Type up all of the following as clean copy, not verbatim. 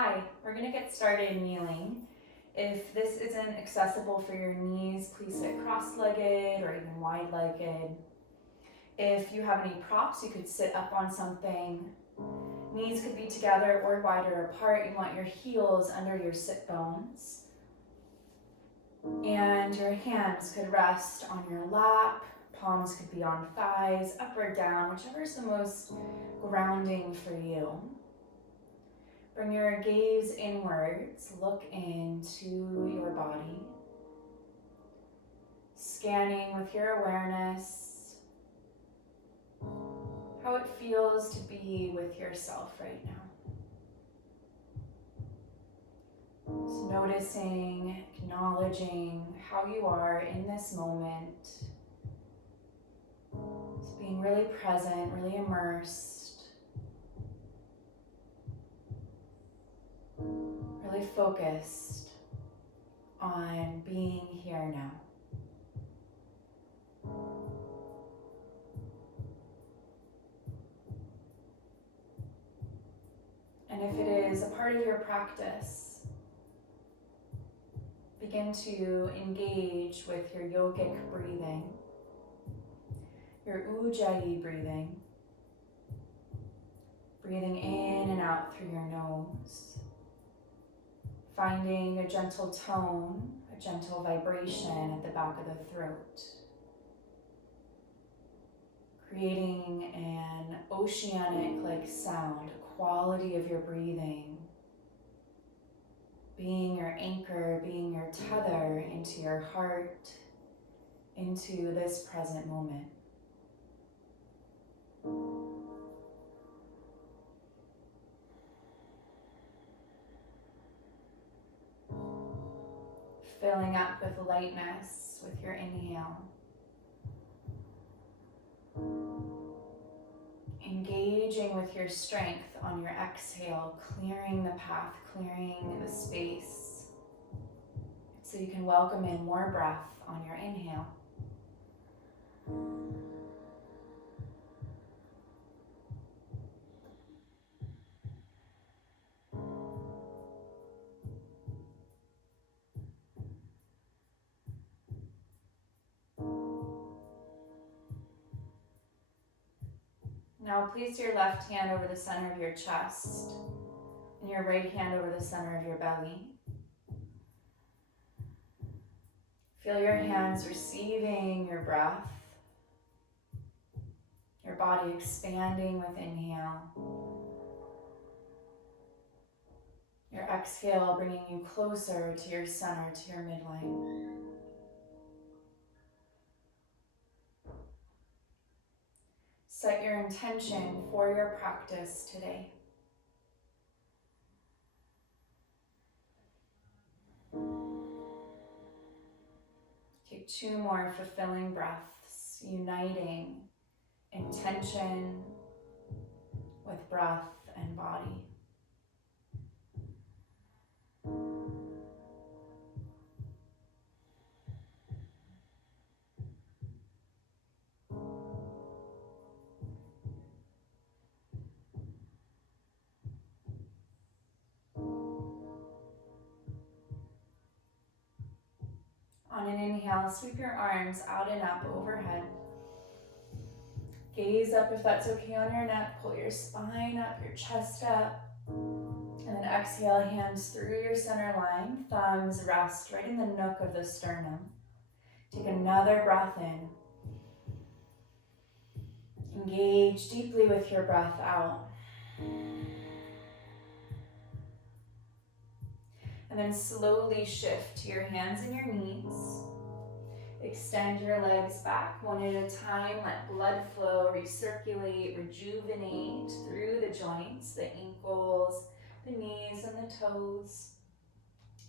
Hi, we're going to get started kneeling. If this isn't accessible for your knees, please sit cross-legged or even wide-legged. If you have any props, you could sit up on something. Knees could be together or wider apart. You want your heels under your sit bones. And your hands could rest on your lap. Palms could be on thighs, up or down, whichever is the most grounding for you. Bring your gaze inwards, look into your body, scanning with your awareness how it feels to be with yourself right now. Just noticing, acknowledging how you are in this moment. Just being really present, really immersed. Really focused on being here now. And if it is a part of your practice, begin to engage with your yogic breathing, your ujjayi breathing, breathing in and out through your nose, finding a gentle tone, a gentle vibration at the back of the throat, creating an oceanic-like sound, a quality of your breathing, being your anchor, being your tether into your heart, into this present moment. Filling up with lightness with your inhale. Engaging with your strength on your exhale, clearing the path, clearing the space, so you can welcome in more breath on your inhale. Now place your left hand over the center of your chest and your right hand over the center of your belly. Feel your hands receiving your breath, your body expanding with inhale, your exhale bringing you closer to your center, to your midline. Set your intention for your practice today. Take 2 more fulfilling breaths, uniting intention with breath and body. On an inhale, sweep your arms out and up overhead. Gaze up if that's okay on your neck. Pull your spine up, your chest up. And then exhale, hands through your center line. Thumbs rest right in the nook of the sternum. Take another breath in. Engage deeply with your breath out. And then slowly shift to your hands and your knees. Extend your legs back one at a time. Let blood flow, recirculate, rejuvenate through the joints, the ankles, the knees, and the toes.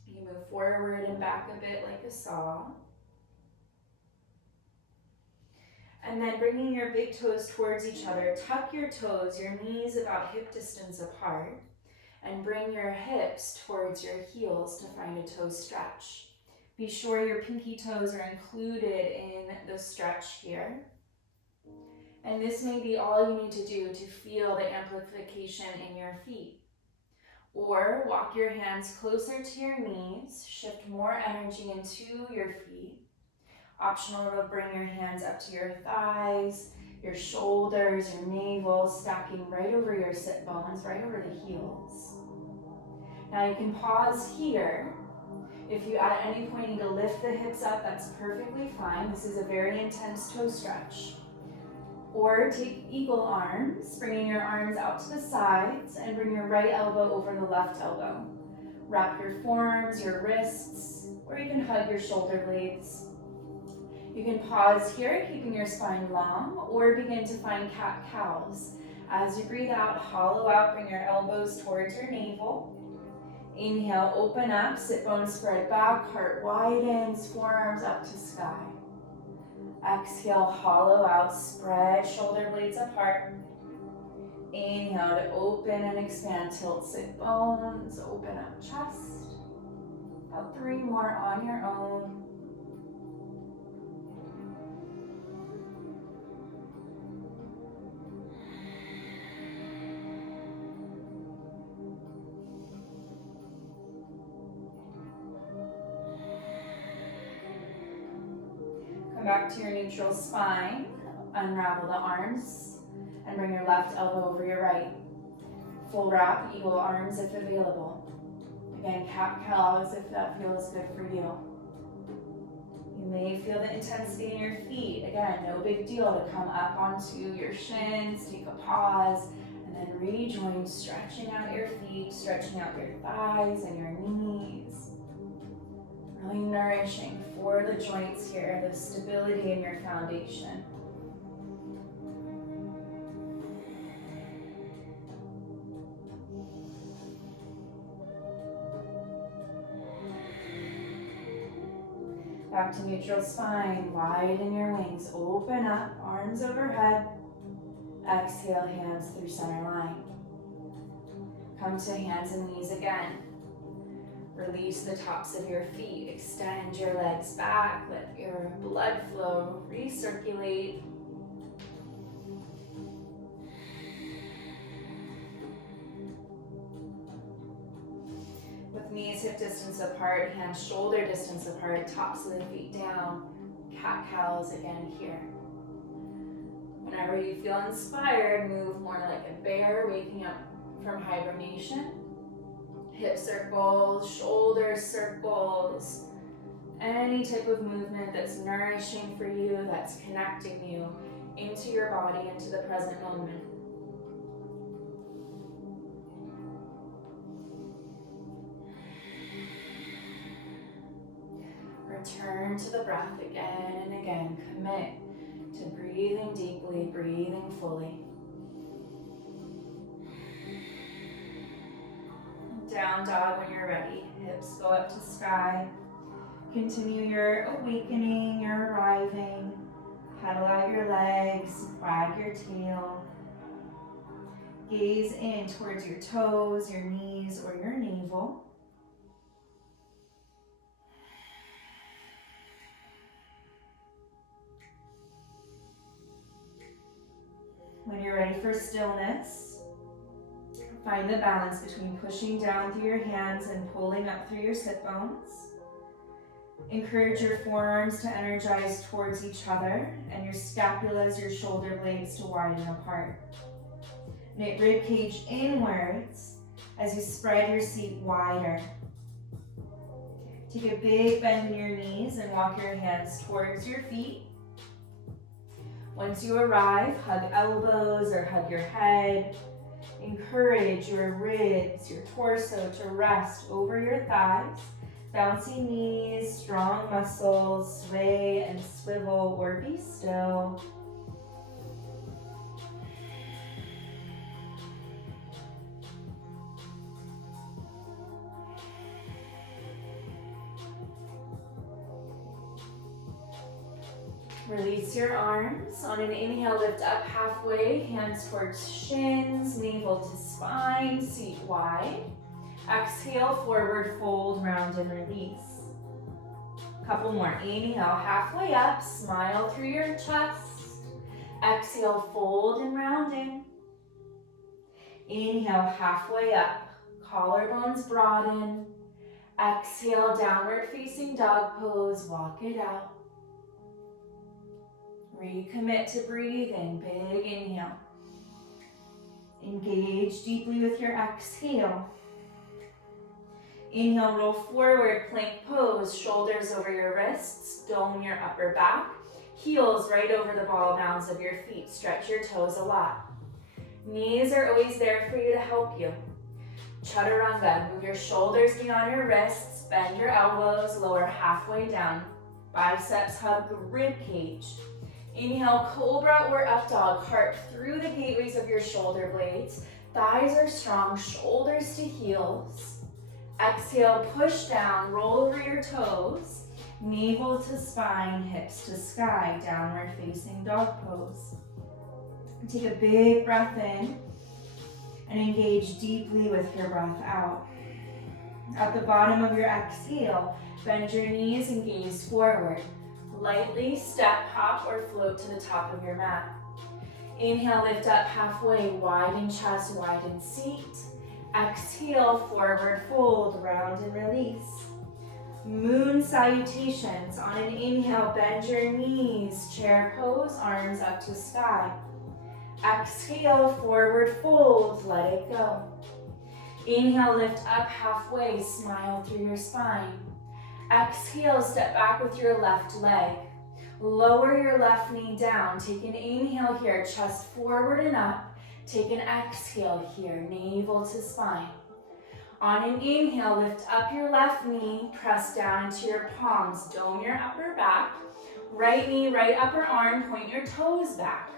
You move forward and back a bit like a saw. And then bringing your big toes towards each other, tuck your toes, your knees about hip distance apart, and bring your hips towards your heels to find a toe stretch. Be sure your pinky toes are included in the stretch here. And this may be all you need to do to feel the amplification in your feet. Or walk your hands closer to your knees, shift more energy into your feet. Optional to bring your hands up to your thighs, your shoulders, your navel, stacking right over your sit bones, right over the heels. Now you can pause here. If you at any point need to lift the hips up, that's perfectly fine. This is a very intense toe stretch. Or take eagle arms, bringing your arms out to the sides and bring your right elbow over the left elbow. Wrap your forearms, your wrists, or you can hug your shoulder blades. You can pause here, keeping your spine long, or begin to find cat-cows. As you breathe out, hollow out, bring your elbows towards your navel. Inhale, open up, sit bones spread back, heart widens, forearms up to sky. Exhale, hollow out, spread shoulder blades apart. Inhale to open and expand, tilt sit bones, open up chest. About 3 more on your own. Come back to your neutral spine, unravel the arms, and bring your left elbow over your right. Full wrap, eagle arms if available. Again, cat-cows if that feels good for you. You may feel the intensity in your feet. Again, no big deal to come up onto your shins, take a pause, and then rejoin, stretching out your feet, stretching out your thighs and your knees. Really nourishing for the joints here, the stability in your foundation. Back to neutral spine, widen your wings, open up, arms overhead. Exhale, hands through center line. Come to hands and knees again. Release the tops of your feet, extend your legs back, let your blood flow recirculate. With knees hip distance apart, hands shoulder distance apart, tops of the feet down, cat-cows again here. Whenever you feel inspired, move more like a bear, waking up from hibernation. Hip circles, shoulder circles, any type of movement that's nourishing for you, that's connecting you into your body, into the present moment. Return to the breath again and again. Commit to breathing deeply, breathing fully. Down dog when you're ready. Hips go up to sky. Continue your awakening, your arriving. Pedal out your legs, wag your tail. Gaze in towards your toes, your knees, or your navel. When you're ready for stillness, find the balance between pushing down through your hands and pulling up through your sit bones. Encourage your forearms to energize towards each other and your scapulas, your shoulder blades to widen apart. Knit rib cage inwards as you spread your seat wider. Take a big bend in your knees and walk your hands towards your feet. Once you arrive, hug elbows or hug your head. Encourage your ribs, your torso to rest over your thighs. Bouncy knees, strong muscles, sway and swivel or be still. Release your arms. On an inhale, lift up halfway, hands towards shins, navel to spine, seat wide. Exhale, forward fold, round and release. Couple more. Inhale, halfway up, smile through your chest. Exhale, fold and rounding. Inhale, halfway up, Collarbones broaden. Exhale, downward facing dog pose, walk it out. Recommit to breathing, big inhale. Engage deeply with your exhale. Inhale, roll forward, plank pose, shoulders over your wrists, dome your upper back, heels right over the ball mounds of your feet, stretch your toes a lot. Knees are always there for you to help you. Chaturanga, move your shoulders beyond your wrists, bend your elbows, lower halfway down. Biceps hug rib cage. Inhale, cobra or up dog, heart through the gateways of your shoulder blades. Thighs are strong, shoulders to heels. Exhale, push down, roll over your toes. Navel to spine, hips to sky, downward facing dog pose. Take a big breath in and engage deeply with your breath out. At the bottom of your exhale, bend your knees and gaze forward. Lightly step, hop, or float to the top of your mat. Inhale, lift up halfway, widen chest, widen seat. Exhale, forward fold, round and release. Moon salutations. On an inhale, bend your knees, chair pose, arms up to sky. Exhale, forward fold, let it go. Inhale, lift up halfway, smile through your spine. Exhale, step back with your left leg. Lower your left knee down. Take an inhale here, chest forward and up. Take an exhale here, navel to spine. On an inhale, lift up your left knee, press down into your palms, dome your upper back. Right knee, right upper arm, point your toes back.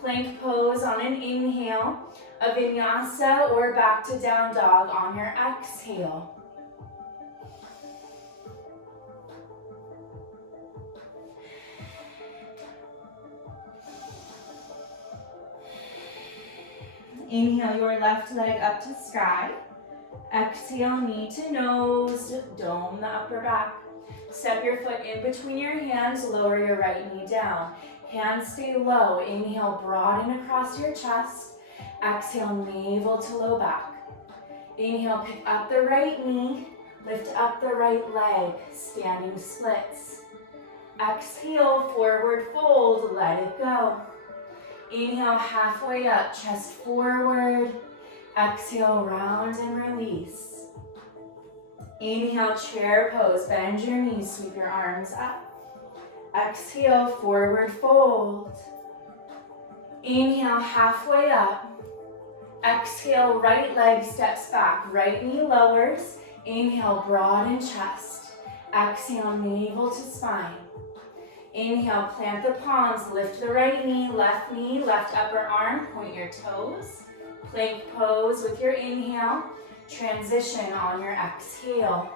Plank pose on an inhale, a vinyasa or back to down dog on your exhale. Inhale your left leg up to sky. Exhale, knee to nose, dome the upper back. Step your foot in between your hands, lower your right knee down. Hands stay low. Inhale, broaden across your chest. Exhale, navel to low back. Inhale, pick up the right knee, lift up the right leg, standing splits. Exhale, forward fold, let it go. Inhale, halfway up, chest forward. Exhale, round and release. Inhale, chair pose, bend your knees, sweep your arms up. Exhale, forward fold. Inhale, halfway up. Exhale, right leg steps back, right knee lowers. Inhale, broaden chest. Exhale, navel to spine. Inhale, plant the palms, lift the right knee, left upper arm, point your toes. Plank pose with your inhale, transition on your exhale.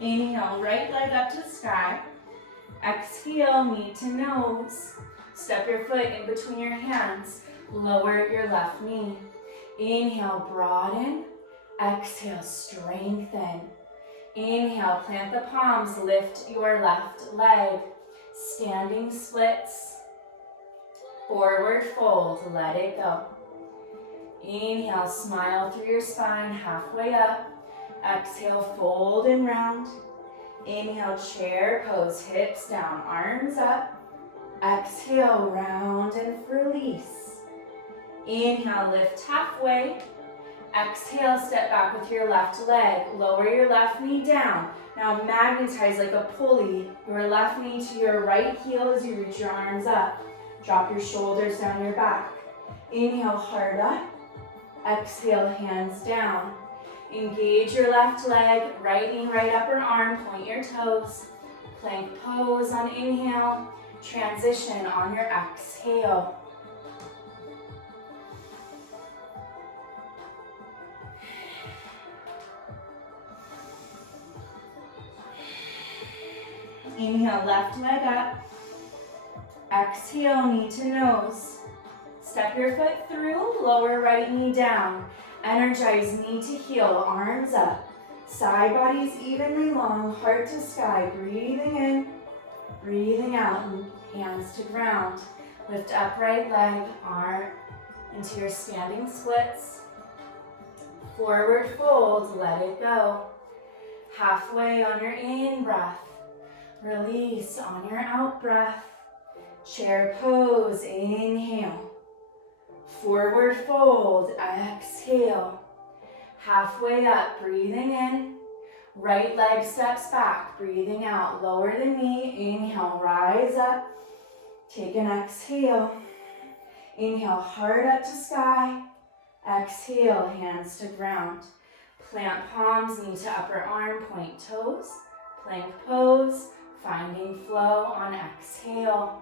Inhale, right leg up to sky. Exhale, knee to nose. Step your foot in between your hands. Lower your left knee. Inhale, broaden. Exhale, strengthen. Inhale, plant the palms, lift your left leg. Standing splits. Forward fold, let it go. Inhale, smile through your spine, halfway up. Exhale, fold and round. Inhale, chair pose, hips down, arms up. Exhale, round and release. Inhale, lift halfway. Exhale, step back with your left leg. Lower your left knee down. Now magnetize like a pulley your left knee to your right heel as you reach your arms up. Drop your shoulders down your back. Inhale, heart up. Exhale, hands down. Engage your left leg, right knee, right upper arm, point your toes. Plank pose on inhale, transition on your exhale. Inhale, left leg up. Exhale, knee to nose. Step your foot through, lower right knee down. Energize knee to heel, arms up. Side bodies evenly long, heart to sky. Breathing in. Breathing out, hands to ground. Lift up right leg, arm into your standing splits. Forward fold, let it go. Halfway on your in breath. Release on your out breath. Chair pose, inhale. Forward fold, exhale. Halfway up, breathing in. Right leg steps back, breathing out. Lower the knee, inhale, rise up. Take an exhale. Inhale, heart up to sky. Exhale, hands to ground. Plant palms, knee to upper arm, point toes. Plank pose, finding flow on exhale.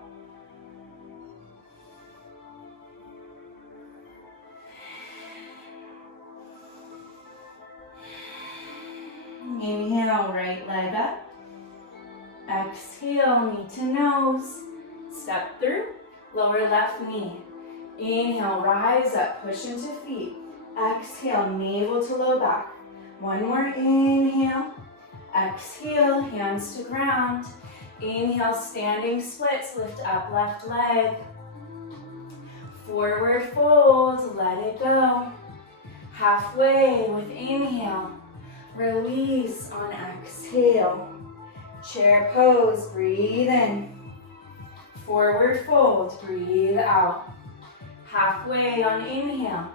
Inhale, right leg up. Exhale, knee to nose. Step through, lower left knee. Inhale, rise up, push into feet. Exhale, navel to low back. One more inhale. Exhale, hands to ground. Inhale, standing splits, lift up left leg. Forward fold, let it go. Halfway with inhale. Release on exhale. Chair pose, breathe in. Forward fold, breathe out. Halfway on inhale.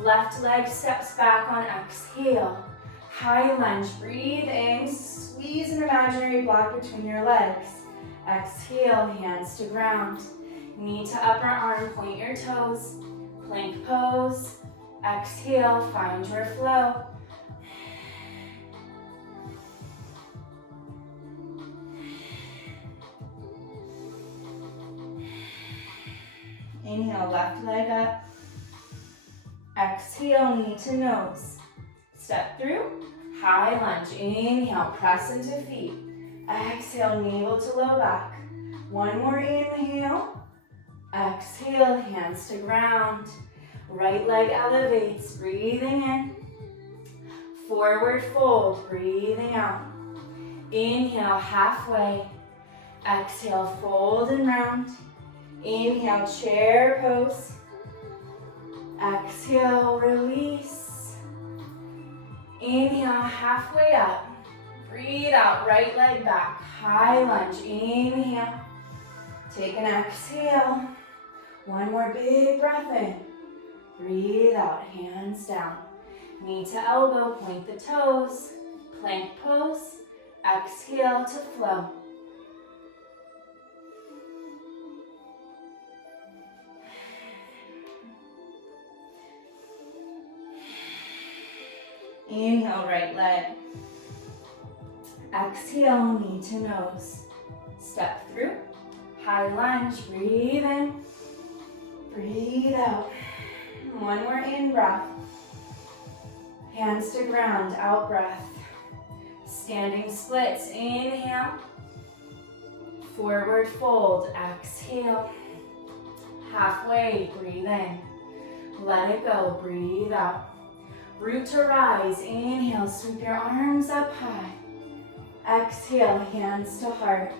Left leg steps back on exhale. High lunge, breathe in. Squeeze an imaginary block between your legs. Exhale, hands to ground. Knee to upper arm, point your toes. Plank pose. Exhale, find your flow. Inhale, left leg up. Exhale, knee to nose. Step through, high lunge. Inhale, press into feet. Exhale, navel to low back. One more inhale. Exhale, hands to ground. Right leg elevates, breathing in. Forward fold, breathing out. Inhale, halfway. Exhale, fold and round. Inhale, chair pose. Exhale, release. Inhale, halfway up. Breathe out, right leg back. High lunge, inhale. Take an exhale. One more big breath in. Breathe out, hands down. Knee to elbow, point the toes. Plank pose. Exhale to flow. Inhale, right leg. Exhale, knee to nose. Step through. High lunge, breathe in. Breathe out. One more in breath. Hands to ground, out breath. Standing splits, inhale. Forward fold, exhale. Halfway, breathe in. Let it go, breathe out. Root to rise, inhale, sweep your arms up high. Exhale, hands to heart.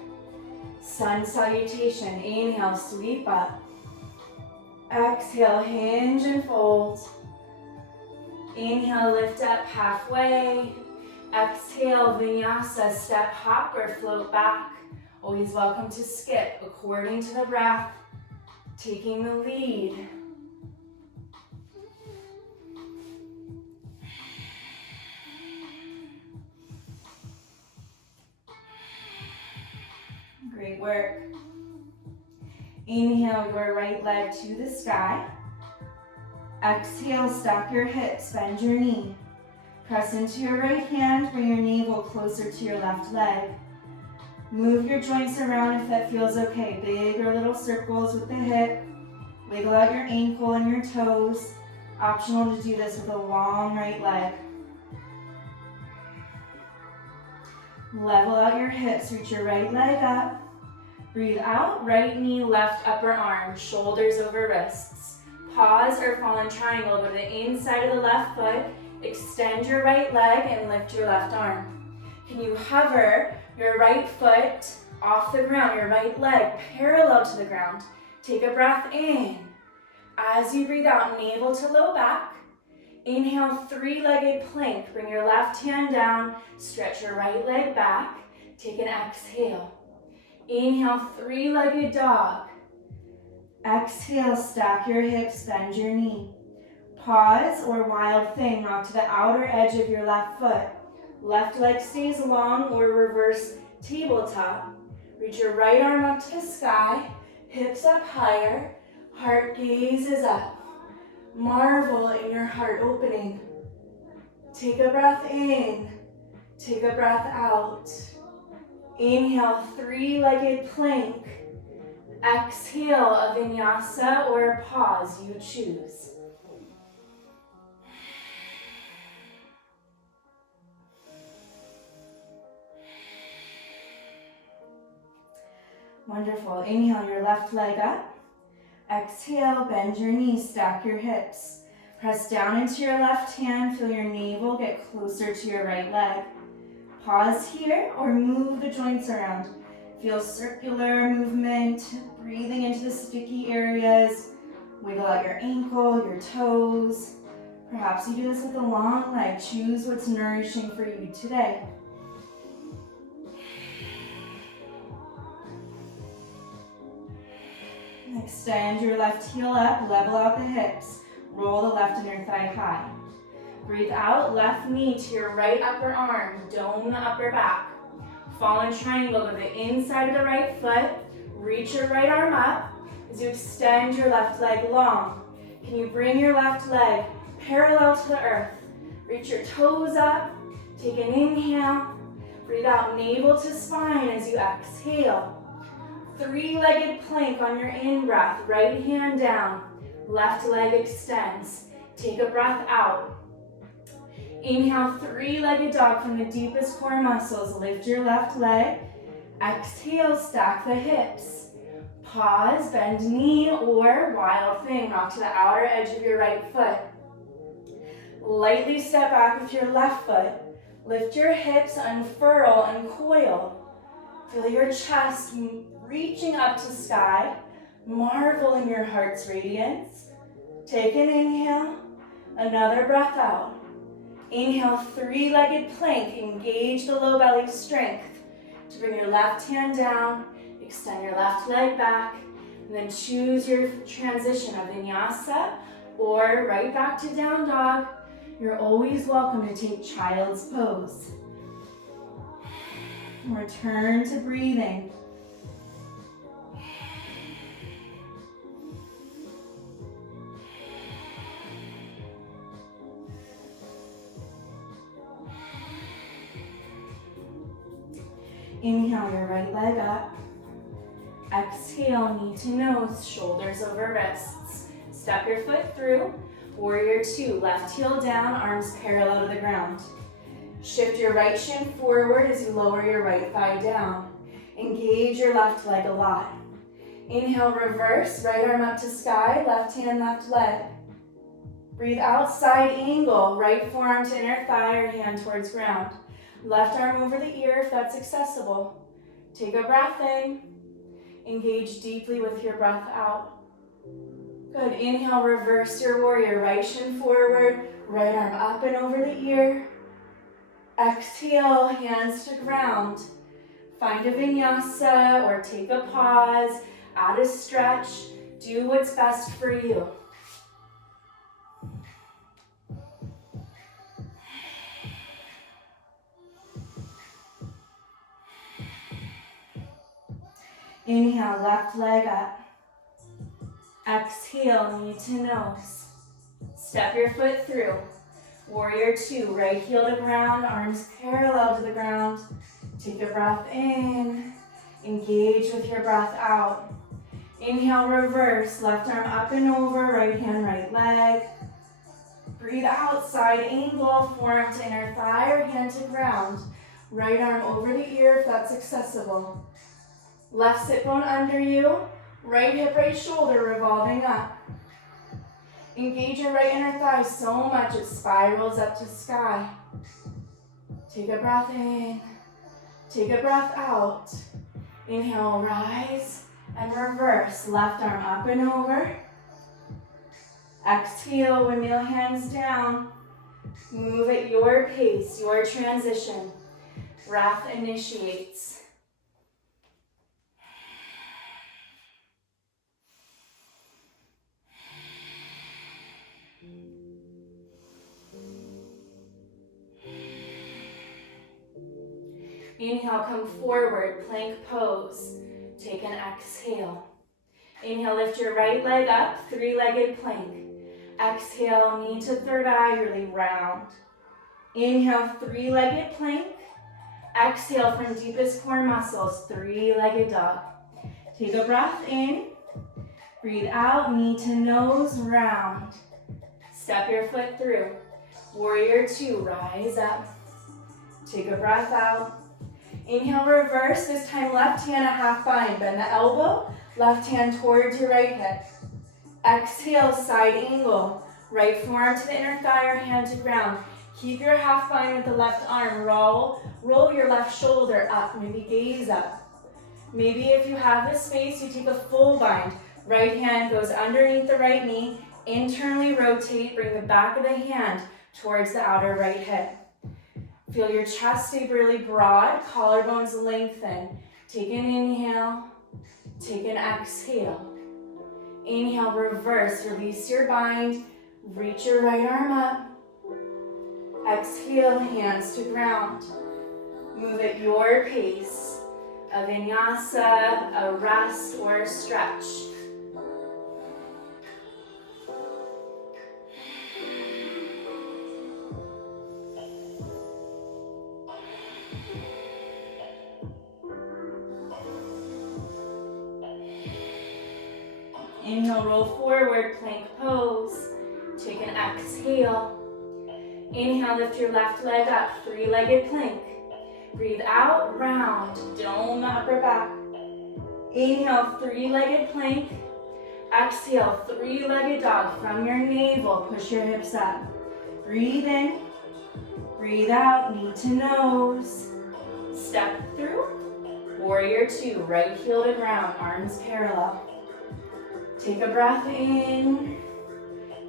Sun salutation, inhale, sweep up. Exhale, hinge and fold. Inhale, lift up halfway. Exhale, vinyasa, step, hop, or float back. Always welcome to skip according to the breath. Taking the lead. Great work. Inhale your right leg to the sky. Exhale, stack your hips, bend your knee. Press into your right hand, bring your navel closer to your left leg. Move your joints around if that feels okay. Big or little circles with the hip. Wiggle out your ankle and your toes. Optional to do this with a long right leg. Level out your hips, reach your right leg up. Breathe out, right knee, left upper arm, shoulders over wrists. Pause or fall in triangle, go to the inside of the left foot, extend your right leg and lift your left arm. Can you hover your right foot off the ground, your right leg parallel to the ground. Take a breath in. As you breathe out, navel to low back. Inhale, three-legged plank. Bring your left hand down, stretch your right leg back. Take an exhale. Inhale, three-legged dog. Exhale, stack your hips, bend your knee. Pause or wild thing, rock to the outer edge of your left foot. Left leg stays long or reverse tabletop. Reach your right arm up to the sky, hips up higher, heart gazes up. Marvel in your heart opening. Take a breath in, take a breath out. Inhale, three-legged plank. Exhale, a vinyasa or a pause, you choose. Wonderful. Inhale your left leg up. Exhale, bend your knees, stack your hips. Press down into your left hand, feel your navel get closer to your right leg. Pause here or move the joints around. Feel circular movement, breathing into the sticky areas. Wiggle out your ankle, your toes. Perhaps you do this with a long leg. Choose what's nourishing for you today. Extend your left heel up, level out the hips. Roll the left inner thigh high. Breathe out, left knee to your right upper arm. Dome the upper back. Fallen triangle to the inside of the right foot. Reach your right arm up as you extend your left leg long. Can you bring your left leg parallel to the earth? Reach your toes up. Take an inhale. Breathe out, navel to spine as you exhale. Three-legged plank on your in-breath. Right hand down. Left leg extends. Take a breath out. Inhale, three-legged dog from the deepest core muscles. Lift your left leg. Exhale, stack the hips. Pause, bend knee, or wild thing. Rock to the outer edge of your right foot. Lightly step back with your left foot. Lift your hips, unfurl, and coil. Feel your chest reaching up to sky. Marvel in your heart's radiance. Take an inhale, another breath out. Inhale, three-legged plank. Engage the low belly strength to bring your left hand down, extend your left leg back, and then choose your transition of vinyasa or right back to down dog. You're always welcome to take child's pose. Return to breathing. Inhale your right leg up. Exhale, knee to nose, shoulders over wrists. Step your foot through. Warrior two, left heel down, arms parallel to the ground. Shift your right shin forward as you lower your right thigh down. Engage your left leg a lot. Inhale, reverse, right arm up to sky, left hand, left leg. Breathe out, side angle, right forearm to inner thigh or hand towards ground. Left arm over the ear if that's accessible. Take a breath in. Engage deeply with your breath out. Good. Inhale, reverse your warrior. Right shin forward, right arm up and over the ear. Exhale, hands to ground. Find a vinyasa or take a pause. Add a stretch. Do what's best for you. Inhale, left leg up. Exhale, knee to nose. Step your foot through. Warrior two, right heel to ground, arms parallel to the ground. Take a breath in. Engage with your breath out. Inhale, reverse, left arm up and over, right hand, right leg. Breathe out, side angle, forearm to inner thigh or hand to ground. Right arm over the ear if that's accessible. Left sit bone under you, right hip, right shoulder revolving up. Engage your right inner thigh so much it spirals up to sky. Take a breath in, take a breath out. Inhale, rise and reverse. Left arm up and over. Exhale, windmill hands down. Move at your pace, your transition. Breath initiates. Inhale, come forward, plank pose. Take an exhale. Inhale, lift your right leg up, three-legged plank. Exhale, knee to third eye, really round. Inhale, three-legged plank. Exhale from deepest core muscles, three-legged dog. Take a breath in. Breathe out, knee to nose, round. Step your foot through. Warrior two, rise up. Take a breath out. Inhale, reverse. This time left hand a half bind. Bend the elbow, left hand towards your right hip. Exhale, side angle. Right forearm to the inner thigh or hand to ground. Keep your half bind with the left arm. Roll your left shoulder up, maybe gaze up. Maybe if you have the space, you take a full bind. Right hand goes underneath the right knee. Internally rotate, bring the back of the hand towards the outer right hip. Feel your chest stay really broad, collarbones lengthen. Take an inhale, take an exhale. Inhale, reverse, release your bind, reach your right arm up. Exhale, hands to ground. Move at your pace, a vinyasa, a rest, or a stretch. Inhale, roll forward, plank pose. Take an exhale. Inhale, lift your left leg up, three-legged plank. Breathe out, round, dome the upper back. Inhale, three-legged plank. Exhale, three-legged dog. From your navel, push your hips up. Breathe in, breathe out, knee to nose. Step through, warrior two, right heel to ground, arms parallel. Take a breath in,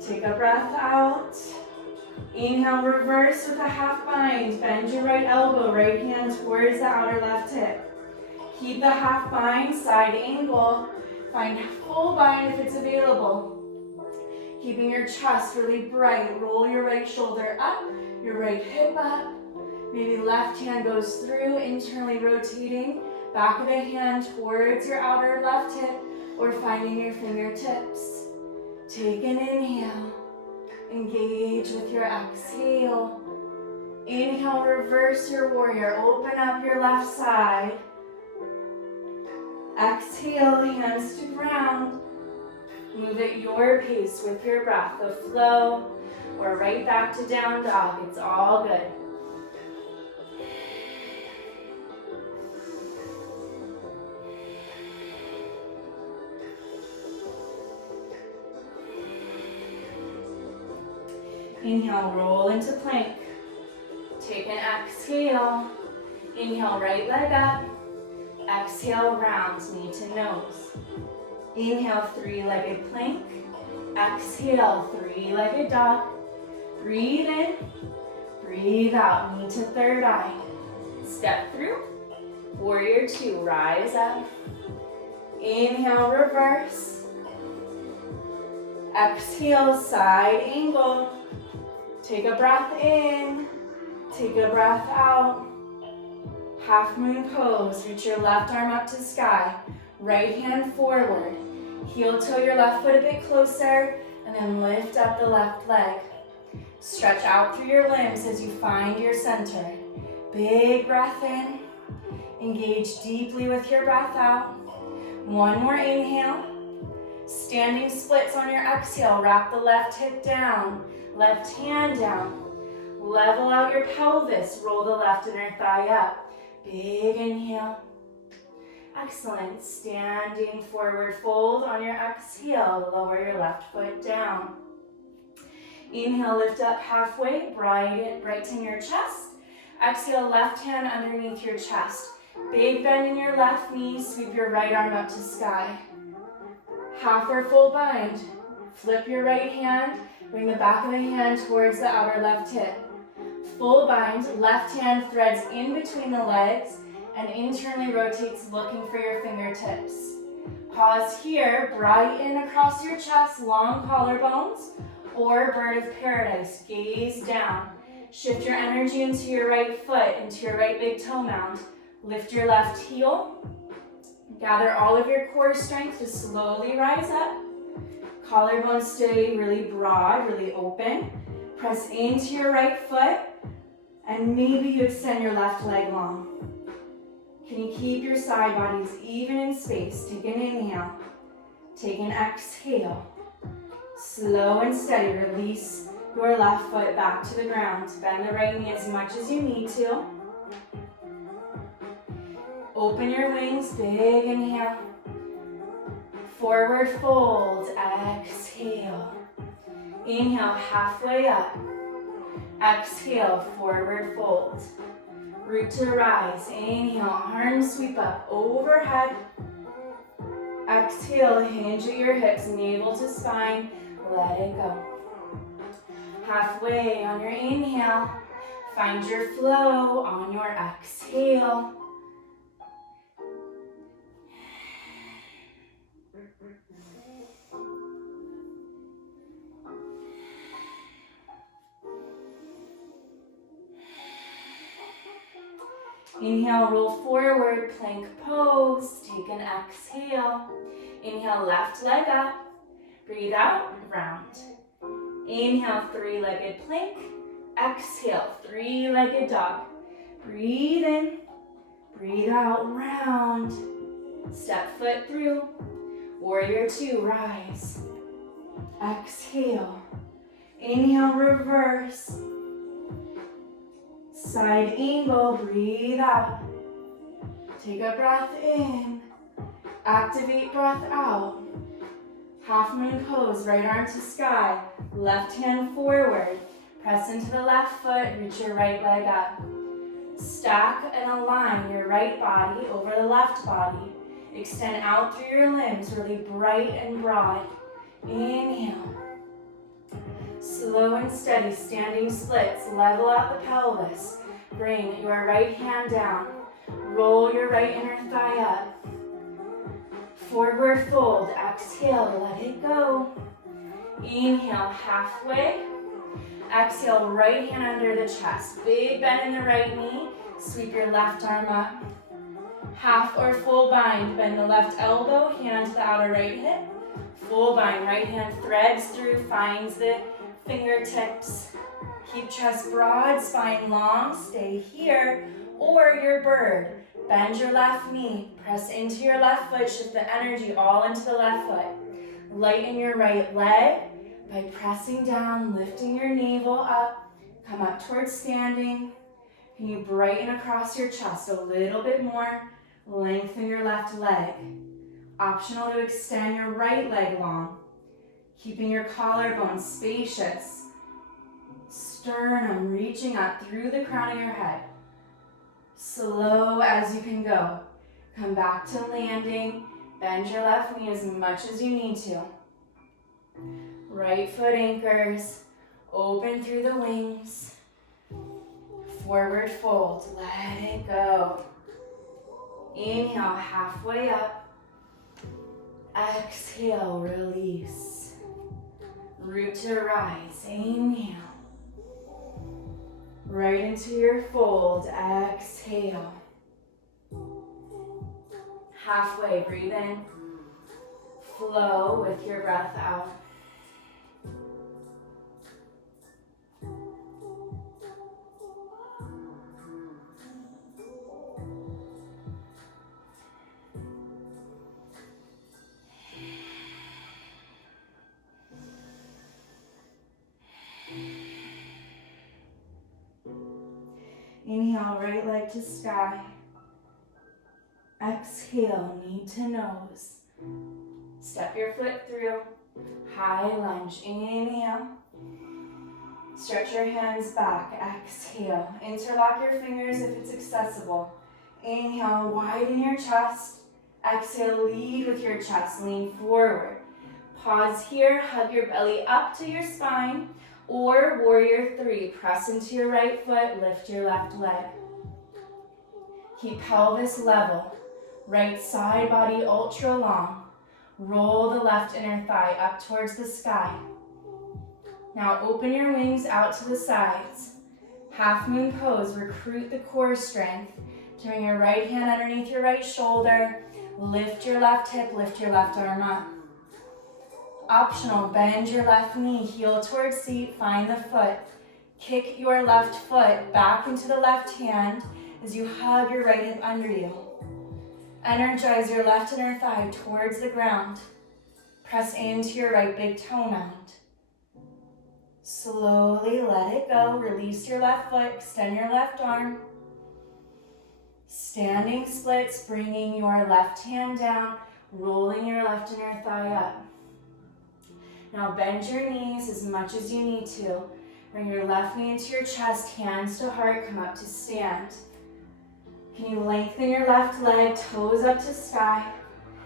take a breath out. Inhale, reverse with a half bind. Bend your right elbow, right hand towards the outer left hip. Keep the half bind, side angle. Find full bind if it's available. Keeping your chest really bright. Roll your right shoulder up, your right hip up. Maybe left hand goes through, internally rotating. Back of the hand towards your outer left hip, or finding your fingertips. Take an inhale. Engage with your exhale. Inhale, reverse your warrior. Open up your left side. Exhale, hands to ground. Move at your pace with your breath, the flow, or right back to down dog. It's all good. Inhale, roll into plank. Take an exhale. Inhale, right leg up. Exhale, round, knee to nose. Inhale, three-legged plank. Exhale, three-legged dog. Breathe in, breathe out, knee to third eye. Step through, warrior two, rise up. Inhale, reverse. Exhale, side angle. Take a breath in, take a breath out. Half moon pose, reach your left arm up to sky. Right hand forward. Heel toe your left foot a bit closer, and then lift up the left leg. Stretch out through your limbs as you find your center. Big breath in. Engage deeply with your breath out. One more inhale. Standing splits on your exhale. Wrap the left hip down. Left hand down. Level out your pelvis. Roll the left inner thigh up. Big inhale. Excellent. Standing forward fold on your exhale. Lower your left foot down. Inhale, lift up halfway. Brighten your chest. Exhale, left hand underneath your chest. Big bend in your left knee, sweep your right arm up to sky. Half or full bind. Flip your right hand, bring the back of the hand towards the outer left hip. Full bind, left hand threads in between the legs and internally rotates looking for your fingertips. Pause here, brighten across your chest, long collarbones, or bird of paradise, gaze down. Shift your energy into your right foot, into your right big toe mound. Lift your left heel. Gather all of your core strength to slowly rise up. Collarbones stay really broad, really open. Press into your right foot, and maybe you extend your left leg long. Can you keep your side bodies even in space? Take an inhale. Take an exhale. Slow and steady, release your left foot back to the ground. Bend the right knee as much as you need to. Open your wings, big inhale. Forward fold, exhale. Inhale, halfway up. Exhale, forward fold. Root to rise. Inhale, arms sweep up overhead. Exhale, hinge at your hips, navel to spine. Let it go. Halfway on your inhale. Find your flow on your exhale. Inhale, roll forward, plank pose. Take an exhale. Inhale, left leg up. Breathe out, round. Inhale, three-legged plank. Exhale, three-legged dog. Breathe in, breathe out, round. Step foot through. Warrior two, rise. Exhale. Inhale, reverse. Side angle, breathe out. Take a breath in. Activate breath out. Half moon pose, right arm to sky. Left hand forward. Press into the left foot, reach your right leg up. Stack and align your right body over the left body. Extend out through your limbs, really bright and broad. Inhale. Slow and steady, standing splits, level out the pelvis. Bring your right hand down. Roll your right inner thigh up. Forward fold, exhale, let it go. Inhale, halfway. Exhale, right hand under the chest. Big bend in the right knee. Sweep your left arm up. Half or full bind, bend the left elbow, hand to the outer right hip. Full bind, right hand threads through, finds the fingertips. Keep chest broad, spine long, stay here. Or your bird. Bend your left knee, press into your left foot, shift the energy all into the left foot. Lighten your right leg by pressing down, lifting your navel up. Come up towards standing. Can you brighten across your chest a little bit more? Lengthen your left leg. Optional to extend your right leg long. Keeping your collarbone spacious. Sternum reaching up through the crown of your head. Slow as you can go. Come back to landing. Bend your left knee as much as you need to. Right foot anchors. Open through the wings. Forward fold. Let it go. Inhale, halfway up. Exhale, release. Root to rise. Inhale. Right into your fold. Exhale. Halfway, breathe in. Flow with your breath out. Inhale, right leg to sky. Exhale, knee to nose. Step your foot through. High lunge. Inhale. Stretch your hands back. Exhale. Interlock your fingers if it's accessible. Inhale, widen your chest. Exhale, lead with your chest, lean forward. Pause here, hug your belly up to your spine, or warrior three. Press into your right foot, lift your left leg. Keep pelvis level. Right side body ultra long. Roll the left inner thigh up towards the sky. Now open your wings out to the sides. Half moon pose, recruit the core strength. Bring your right hand underneath your right shoulder. Lift your left hip, lift your left arm up. Optional, bend your left knee, heel towards seat, find the foot. Kick your left foot back into the left hand as you hug your right hip under you. Energize your left inner thigh towards the ground. Press into your right big toe mound. Slowly let it go. Release your left foot, extend your left arm. Standing splits, bringing your left hand down, rolling your left inner thigh up. Now bend your knees as much as you need to. Bring your left knee into your chest, hands to heart, come up to stand. Can you lengthen your left leg, toes up to sky,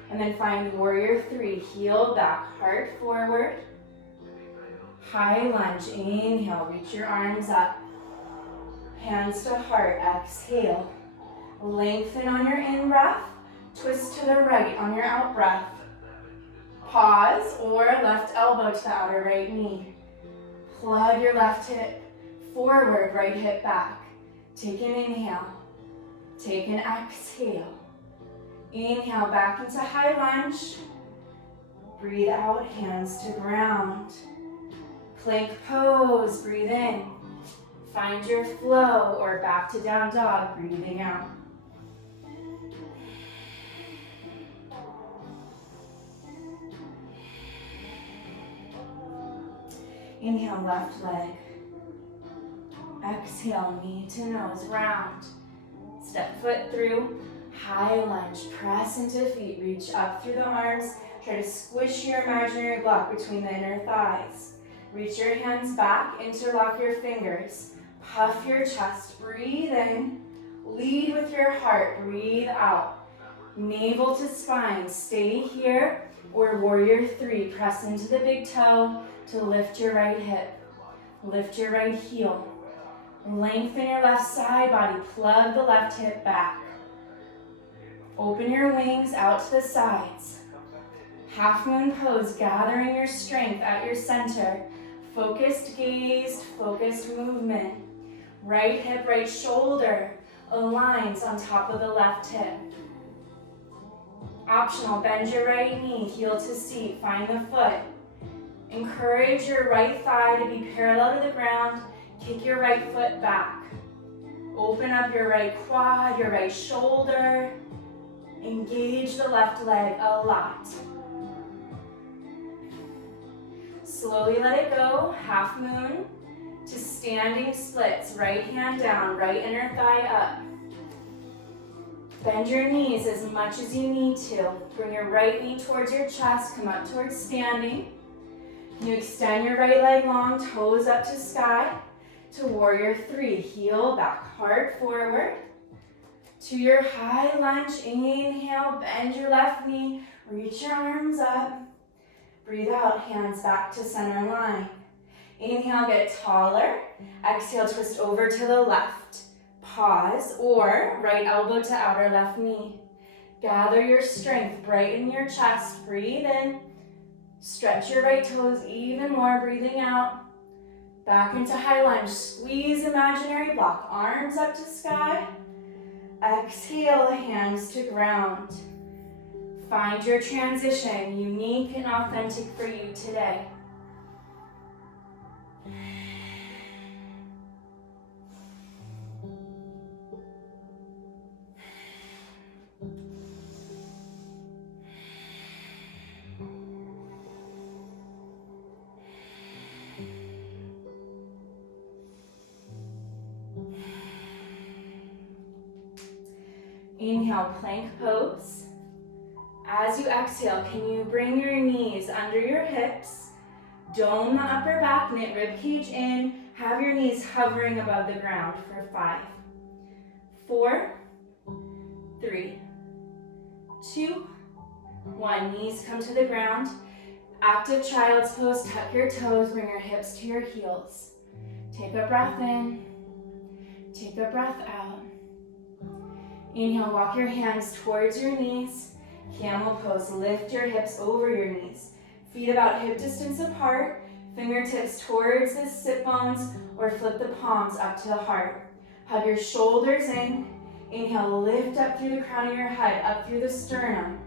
and then find warrior three. Heel back, heart forward. High lunge, inhale, reach your arms up. Hands to heart, exhale. Lengthen on your in-breath, twist to the right on your out-breath. Pause or left elbow to the outer right knee. Plug your left hip forward, right hip back. Take an inhale, take an exhale. Inhale back into high lunge. Breathe out, hands to ground. Plank pose, breathe in. Find your flow or back to down dog, breathing out. Inhale, left leg. Exhale, knee to nose, round. Step foot through, high lunge, press into feet, reach up through the arms. Try to squish your imaginary block between the inner thighs. Reach your hands back, interlock your fingers. Puff your chest, breathe in. Lead with your heart, breathe out. Navel to spine, stay here. Or warrior three, press into the big toe to lift your right hip. Lift your right heel. Lengthen your left side body, plug the left hip back. Open your wings out to the sides. Half moon pose, gathering your strength at your center. Focused gaze, focused movement. Right hip, right shoulder aligns on top of the left hip. Optional, bend your right knee, heel to seat, find the foot. Encourage your right thigh to be parallel to the ground. Kick your right foot back. Open up your right quad, your right shoulder. Engage the left leg a lot. Slowly let it go, half moon to standing splits. Right hand down, right inner thigh up. Bend your knees as much as you need to. Bring your right knee towards your chest, come up towards standing. You extend your right leg long, toes up to sky, to warrior three. Heel back, heart forward. To your high lunge, inhale, bend your left knee, reach your arms up. Breathe out, hands back to center line. Inhale, get taller. Exhale, twist over to the left. Pause, or right elbow to outer left knee. Gather your strength, brighten your chest, breathe in. Stretch your right toes even more, breathing out. Back into high lunge, squeeze imaginary block, arms up to sky. Exhale, hands to ground. Find your transition, unique and authentic for you today. Inhale, plank pose. As you exhale, can you bring your knees under your hips, dome the upper back, knit rib cage in, have your knees hovering above the ground for 5, 4, 3, 2, 1. Knees come to the ground. Active child's pose, tuck your toes, bring your hips to your heels. Take a breath in, take a breath out. Inhale, walk your hands towards your knees. Camel pose, lift your hips over your knees. Feet about hip distance apart, fingertips towards the sit bones or flip the palms up to the heart. Hug your shoulders in. Inhale, lift up through the crown of your head, up through the sternum.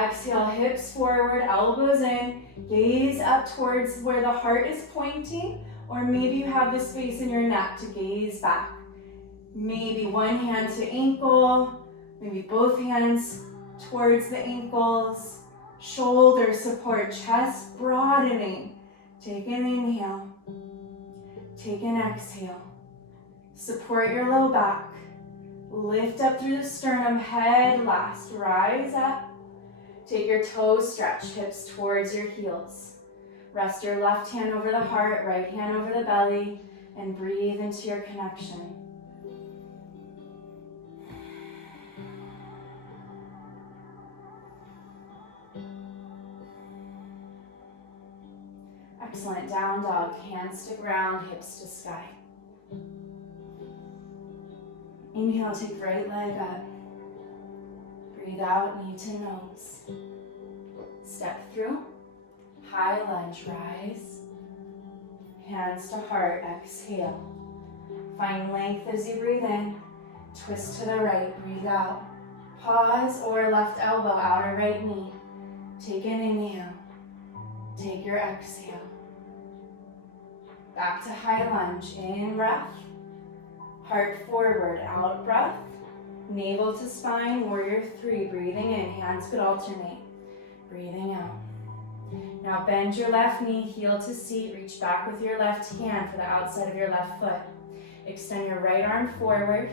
Exhale, hips forward, elbows in. Gaze up towards where the heart is pointing, or maybe you have the space in your neck to gaze back. Maybe one hand to ankle, maybe both hands towards the ankles. Shoulder support, chest broadening. Take an inhale, take an exhale. Support your low back. Lift up through the sternum, head last, rise up. Take your toes stretch, hips towards your heels. Rest your left hand over the heart, right hand over the belly, and breathe into your connection. Excellent, down dog, hands to ground, hips to sky. Inhale, take right leg up. Breathe out, knee to nose. Step through, high lunge, rise. Hands to heart, exhale. Find length as you breathe in. Twist to the right, breathe out. Pause or left elbow, outer right knee. Take an inhale. Take your exhale. Back to high lunge, in breath. Heart forward, out breath. Navel to spine, warrior 3. Breathing in, hands could alternate. Breathing out. Now bend your left knee, heel to seat. Reach back with your left hand for the outside of your left foot. Extend your right arm forward.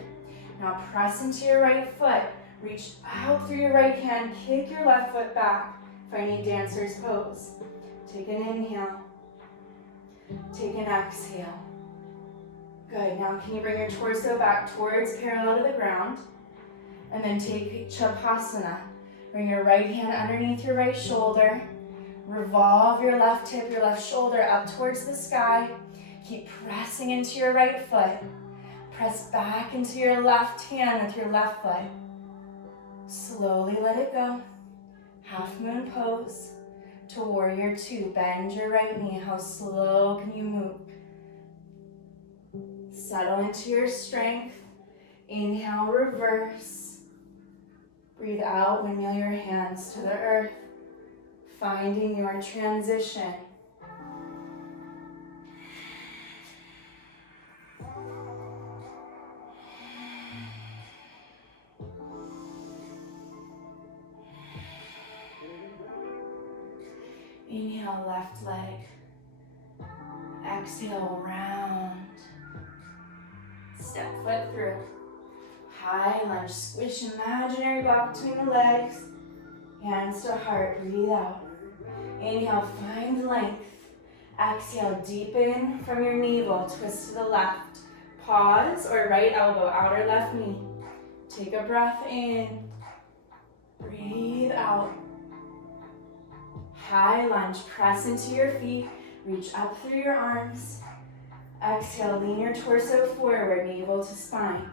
Now press into your right foot. Reach out through your right hand. Kick your left foot back, finding dancer's pose. Take an inhale. Take an exhale. Good. Now can you bring your torso back towards parallel to the ground? And then take Chapasana. Bring your right hand underneath your right shoulder. Revolve your left hip, your left shoulder up towards the sky. Keep pressing into your right foot. Press back into your left hand with your left foot. Slowly let it go. Half moon pose to warrior 2. Bend your right knee. How slow can you move? Settle into your strength. Inhale, reverse. Breathe out, windmill your hands to the earth, finding your transition. Inhale, left leg. Exhale, round. Step foot through. High lunge, squish imaginary block between the legs. Hands to heart, breathe out. Inhale, find length. Exhale, deepen from your navel, twist to the left. Pause or right elbow, outer left knee. Take a breath in. Breathe out. High lunge, press into your feet. Reach up through your arms. Exhale, lean your torso forward, navel to spine.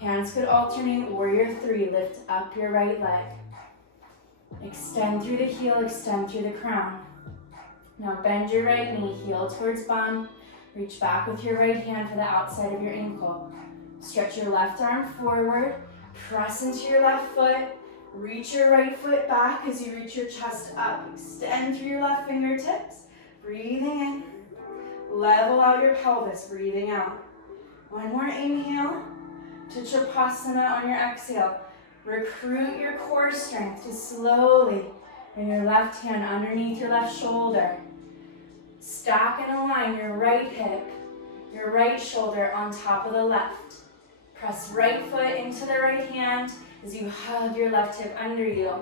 Hands could alternate, warrior 3, lift up your right leg. Extend through the heel, extend through the crown. Now bend your right knee, heel towards bum. Reach back with your right hand for the outside of your ankle. Stretch your left arm forward, press into your left foot. Reach your right foot back as you reach your chest up. Extend through your left fingertips. Breathing in. Level out your pelvis, breathing out. One more inhale to Chapasana on your exhale. Recruit your core strength to slowly bring your left hand underneath your left shoulder. Stack and align your right hip, your right shoulder on top of the left. Press right foot into the right hand as you hug your left hip under you.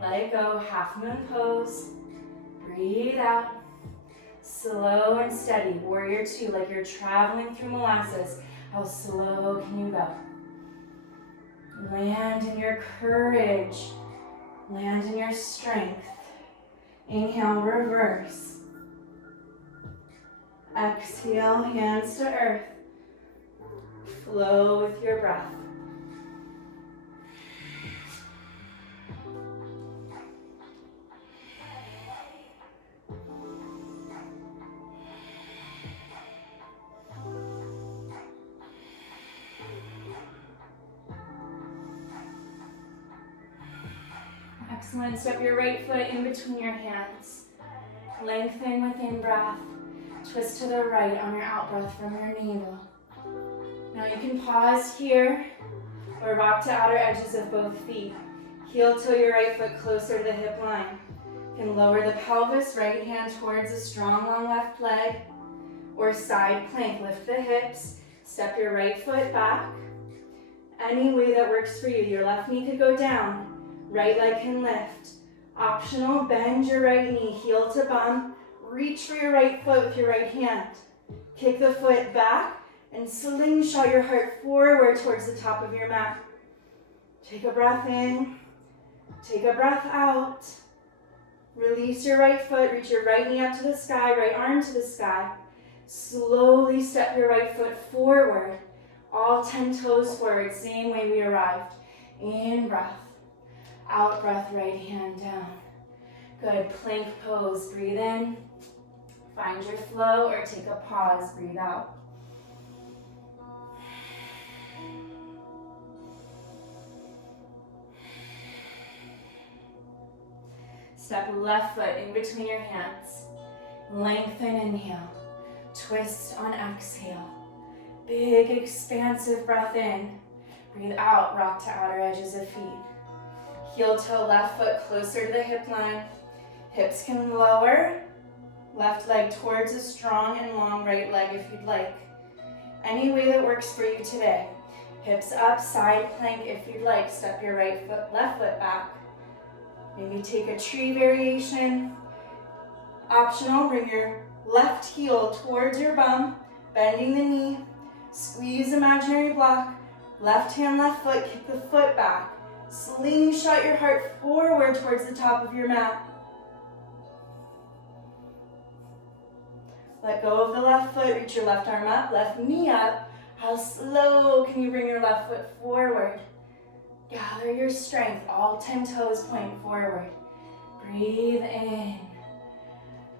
Let it go, half moon pose. Breathe out. Slow and steady, warrior 2, like you're traveling through molasses. How slow can you go? Land in your courage. Land in your strength. Inhale, reverse. Exhale, hands to earth. Flow with your breath. Excellent. Step your right foot in between your hands. Lengthen with in-breath. Twist to the right on your out-breath from your navel. Now you can pause here or rock to outer edges of both feet. Heel toe your right foot closer to the hip line. You can lower the pelvis, right hand towards a strong long left leg, or side plank. Lift the hips, step your right foot back. Any way that works for you. Your left knee could go down. Right leg can lift. Optional, bend your right knee, heel to bum. Reach for your right foot with your right hand. Kick the foot back and slingshot your heart forward towards the top of your mat. Take a breath in. Take a breath out. Release your right foot. Reach your right knee up to the sky, right arm to the sky. Slowly step your right foot forward. All 10 toes forward, same way we arrived. In breath. Out breath, right hand down. Good, plank pose. Breathe in. Find your flow or take a pause. Breathe out. Step left foot in between your hands. Lengthen, inhale. Twist on exhale. Big, expansive breath in. Breathe out, rock to outer edges of feet. Heel toe left foot closer to the hip line. Hips can lower. Left leg towards a strong and long right leg if you'd like. Any way that works for you today. Hips up, side plank if you'd like. Step your right foot, left foot back. Maybe take a tree variation. Optional, bring your left heel towards your bum, bending the knee. Squeeze imaginary block. Left hand, left foot, kick the foot back. Slingshot your heart forward towards the top of your mat. Let go of the left foot, reach your left arm up, left knee up. How slow can you bring your left foot forward? Gather your strength, all 10 toes point forward. Breathe in,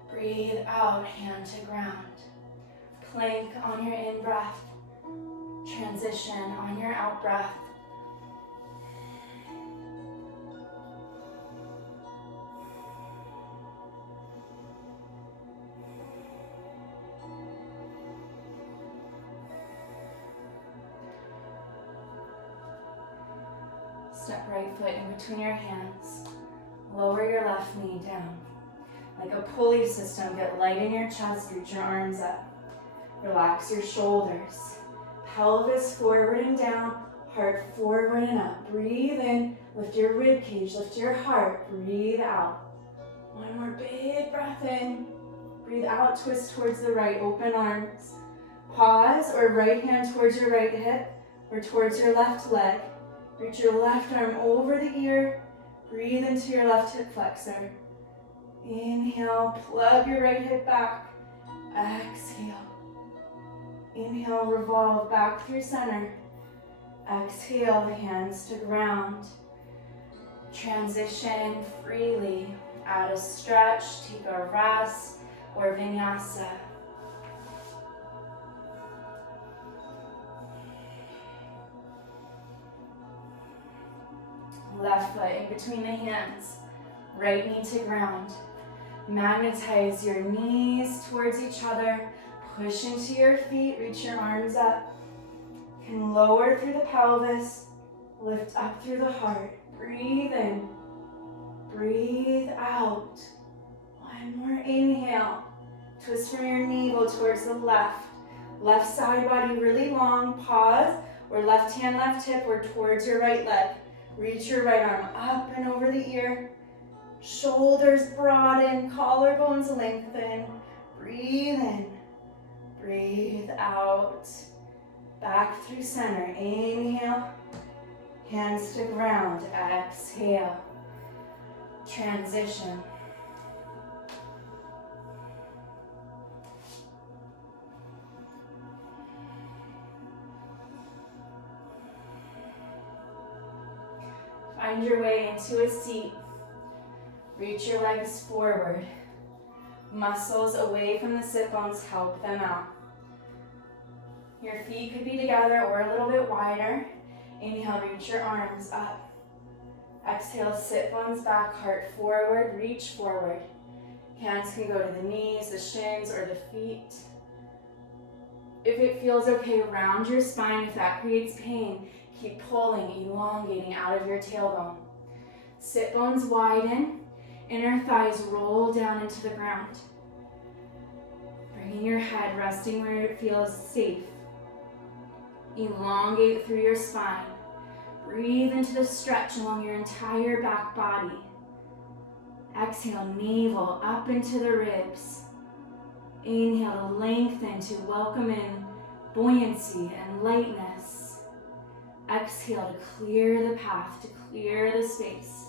breathe out, hand to ground. Plank on your in-breath, transition on your out-breath. Step right foot in between your hands. Lower your left knee down. Like a pulley system, get light in your chest, reach your arms up. Relax your shoulders. Pelvis forward and down, heart forward and up. Breathe in, lift your rib cage, lift your heart. Breathe out. One more big breath in. Breathe out, twist towards the right, open arms. Pause or right hand towards your right hip or towards your left leg. Reach your left arm over the ear. Breathe into your left hip flexor. Inhale, plug your right hip back. Exhale. Inhale, revolve back through center. Exhale, hands to ground. Transition freely. Add a stretch, take a rest, or vinyasa. Left foot in between the hands, right knee to ground. Magnetize your knees towards each other. Push into your feet, reach your arms up. You can lower through the pelvis, lift up through the heart. Breathe in, breathe out. One more inhale. Twist from your navel towards the left. Left side body really long. Pause, or left hand, left hip, or towards your right leg. Reach your right arm up and over the ear. Shoulders broaden, collarbones lengthen. Breathe in, breathe out. Back through center. Inhale, Hands to ground. Exhale. Transition. Find your way into a seat. Reach your legs forward. Muscles away from the sit bones, help them out. Your feet could be together or a little bit wider. Inhale, reach your arms up. Exhale, sit bones back, heart forward, reach forward. Hands can go to the knees, the shins, or the feet. If it feels okay, round your spine. If that creates pain, keep pulling, elongating out of your tailbone. Sit bones widen, inner thighs roll down into the ground. Bringing your head, resting where it feels safe. Elongate through your spine. Breathe into the stretch along your entire back body. Exhale, navel up into the ribs. Inhale to lengthen, to welcome in buoyancy and lightness. Exhale to clear the path, to clear the space.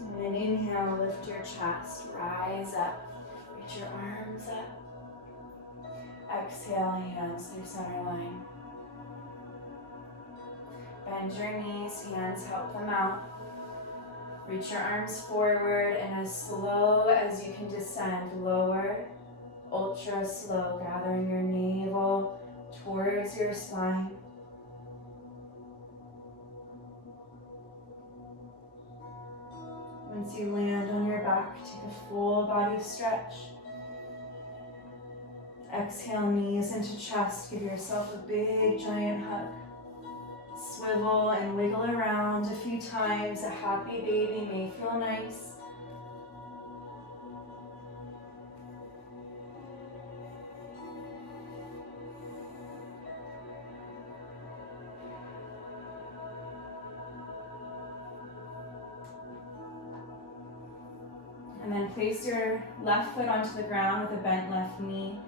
And then inhale, lift your chest, rise up, reach your arms up. Exhale, hands through center line. Bend your knees, hands help them out. Reach your arms forward and as slow as you can descend, lower, ultra slow, gathering your navel towards your spine. Once you land on your back, take a full body stretch. Exhale, knees into chest. Give yourself a big, giant hug. Swivel and wiggle around a few times. A happy baby may feel nice. And then place your left foot onto the ground with a bent left knee.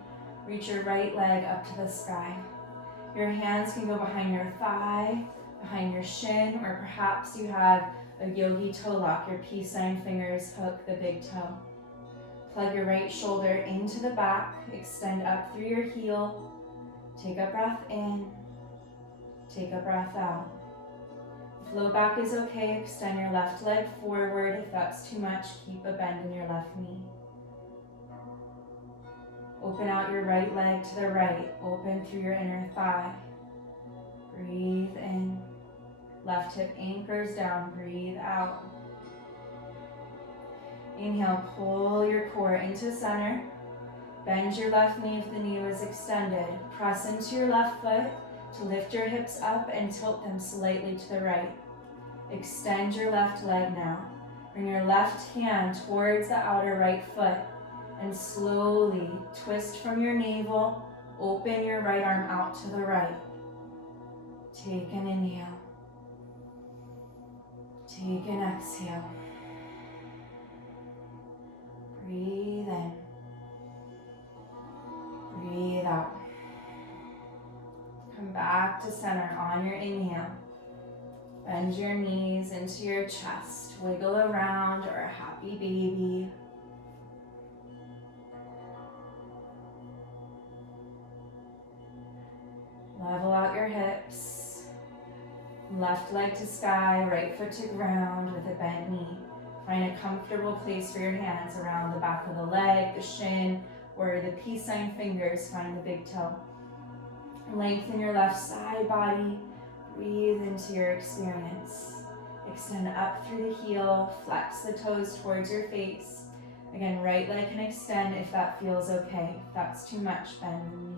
Reach your right leg up to the sky. Your hands can go behind your thigh, behind your shin, or perhaps you have a yogi toe lock. Your peace sign fingers hook the big toe. Plug your right shoulder into the back, extend up through your heel. Take a breath in, take a breath out. If low back is okay, extend your left leg forward. If that's too much, keep a bend in your left knee. Open out your right leg to the right. Open through your inner thigh. Breathe in. Left hip anchors down. Breathe out. Inhale, pull your core into center. Bend your left knee if the knee was extended. Press into your left foot to lift your hips up and tilt them slightly to the right. Extend your left leg now. Bring your left hand towards the outer right foot and slowly twist from your navel. Open your right arm out to the right. Take an inhale. Take an exhale. Breathe in. Breathe out. Come back to center on your inhale. Bend your knees into your chest. Wiggle around or a happy baby. Level out your hips. Left leg to sky, right foot to ground with a bent knee. Find a comfortable place for your hands around the back of the leg, the shin, or the peace sign fingers. Find the big toe. Lengthen your left side body. Breathe into your experience. Extend up through the heel. Flex the toes towards your face. Again, right leg can extend if that feels okay. If that's too much, bend the knee.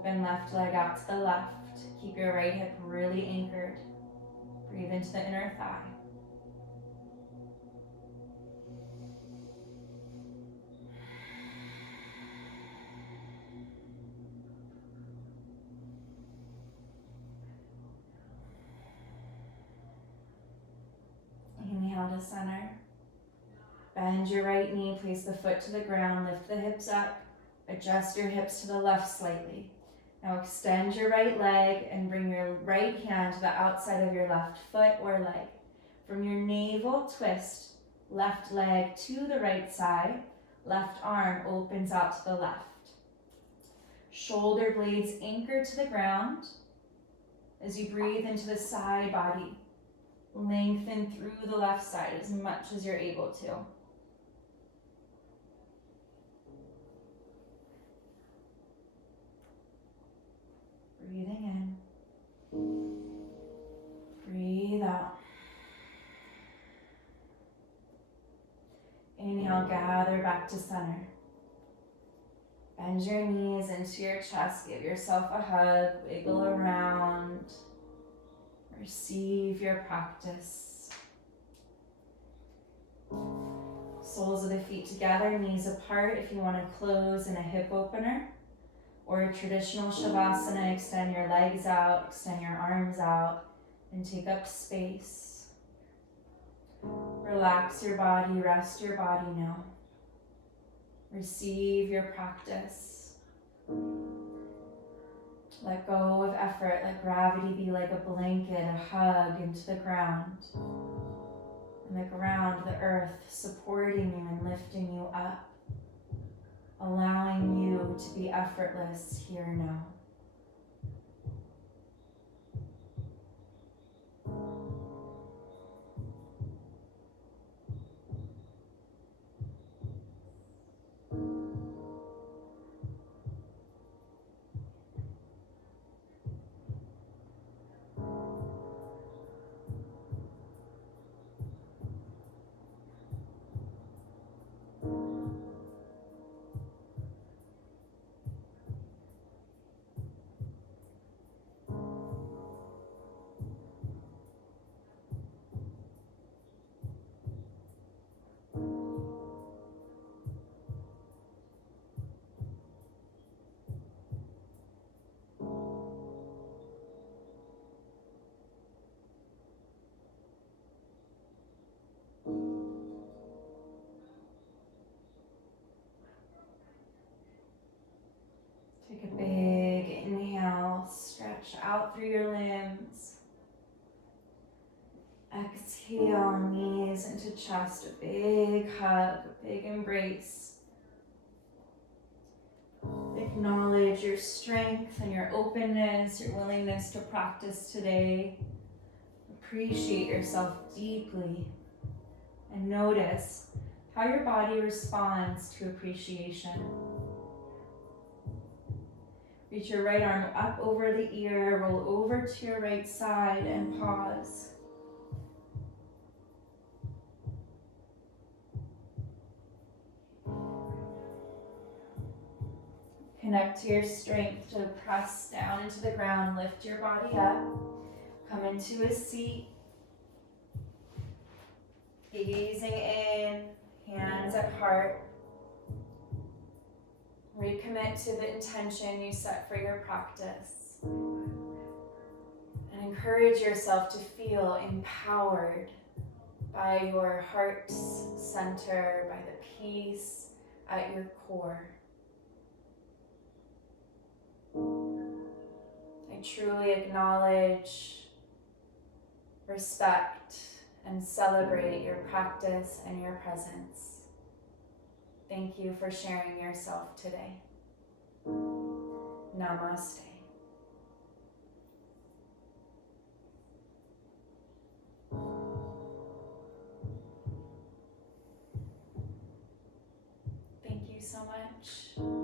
Open left leg out to the left. Keep your right hip really anchored. Breathe into the inner thigh. Inhale to center. Bend your right knee, place the foot to the ground, lift the hips up, adjust your hips to the left slightly. Now extend your right leg and bring your right hand to the outside of your left foot or leg. From your navel, twist left leg to the right side, left arm opens out to the left. Shoulder blades anchor to the ground as you breathe into the side body. Lengthen through the left side as much as you're able to. Breathing in. Breathe out. Inhale, gather back to center. Bend your knees into your chest. Give yourself a hug. Wiggle around. Receive your practice. Soles of the feet together, knees apart. If you want to close in a hip opener or a traditional Shavasana, extend your legs out, extend your arms out, and take up space. Relax your body, rest your body now. Receive your practice. Let go of effort, let gravity be like a blanket, a hug into the ground. And the ground, the earth, supporting you and lifting you up, allowing you to be effortless here now. Take a big inhale, stretch out through your limbs. Exhale, knees into chest, a big hug, a big embrace. Acknowledge your strength and your openness, your willingness to practice today. Appreciate yourself deeply and notice how your body responds to appreciation. Reach your right arm up over the ear, roll over to your right side and pause. Connect to your strength to press down into the ground, lift your body up, come into a seat, gazing in, hands at heart. Recommit to the intention you set for your practice. And encourage yourself to feel empowered by your heart's center, by the peace at your core. I truly acknowledge, respect, and celebrate your practice and your presence. Thank you for sharing yourself today. Namaste. Thank you so much.